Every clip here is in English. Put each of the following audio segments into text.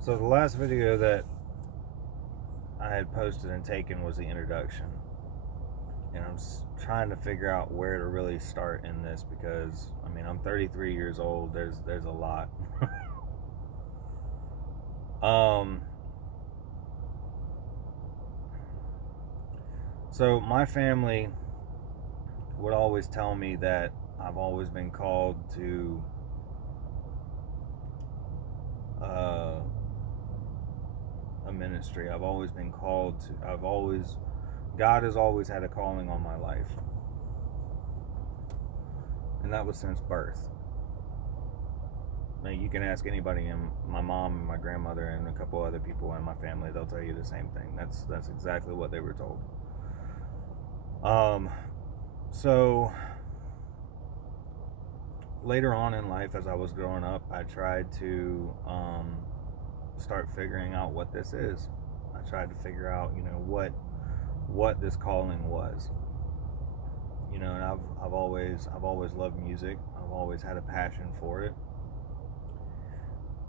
So the last video that I had posted and taken was the introduction, and I'm trying to figure out where to really start in this because I'm 33 years old. There's a lot. um. So my family would always tell me that I've always been called to a ministry. I've always been called to. God has always had a calling on my life, and that was since birth. Now, you can ask anybody, and my mom and my grandmother and a couple other people in my family, they'll tell you the same thing. That's exactly what they were told. So later on in life, as I was growing up, I tried to start figuring out what this is. I tried to figure out, what this calling was. And I've always loved music. I've always had a passion for it.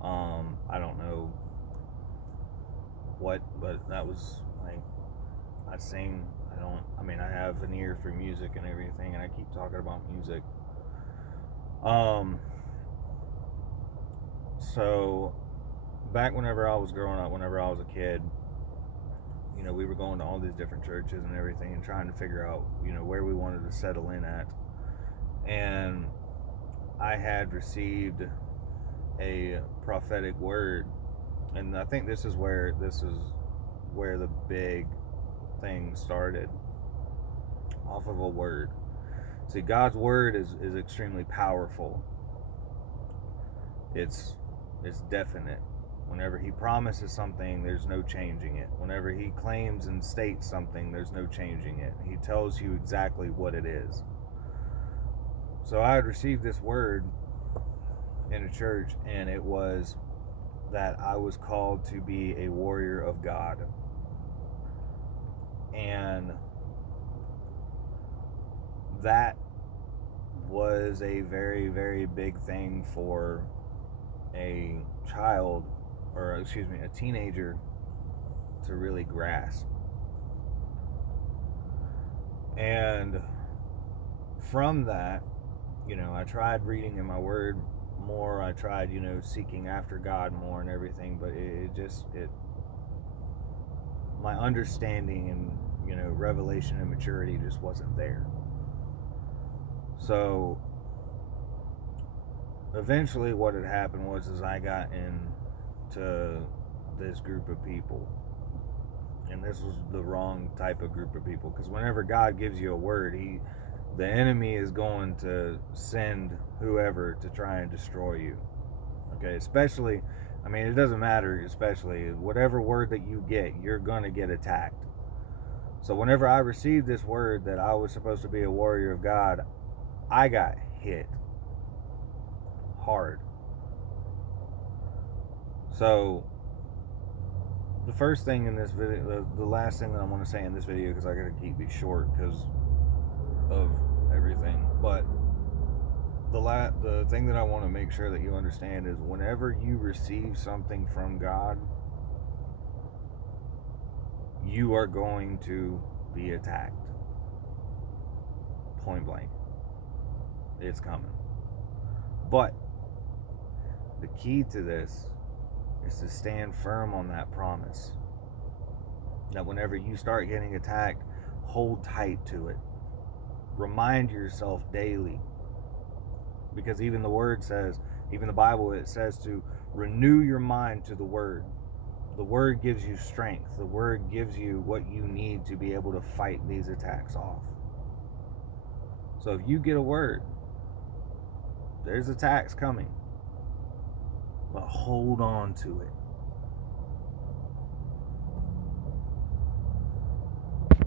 I don't know what, but that was like, I sing. I have an ear for music and everything, and I keep talking about music. So back whenever I was growing up, whenever I was a kid, we were going to all these different churches and everything and trying to figure out, where we wanted to settle in at. And I had received a prophetic word, and I think this is where the big thing started, off of a word. See, God's word is extremely powerful. It's definite. Whenever he promises something, there's no changing it. Whenever he claims and states something, there's no changing it. He tells you exactly what it is. So I had received this word in a church, and it was that I was called to be a warrior of God. And that was a very, very big thing for a teenager to really grasp. And from that, I tried reading in my word more. I tried, seeking after God more and everything, but my understanding and, revelation and maturity just wasn't there. So eventually what had happened was I got into this group of people, and this was the wrong type of group of people, because whenever God gives you a word, the enemy is going to send whoever to try and destroy you. Okay, especially, it doesn't matter, especially whatever word that you get, you're going to get attacked. So whenever I received this word that I was supposed to be a warrior of God, I got hit hard. So the first thing in this video, the last thing that I want to say in this video, because I gotta keep it short because of everything, but the thing that I want to make sure that you understand is whenever you receive something from God, you are going to be attacked. Point blank. It's coming. But the key to this is to stand firm on that promise. That whenever you start getting attacked, hold tight to it. Remind yourself daily. Because even the word says, even the Bible, it says to renew your mind to the word. The word gives you strength. The word gives you what you need to be able to fight these attacks off. So if you get a word, there's attacks coming, but hold on to it.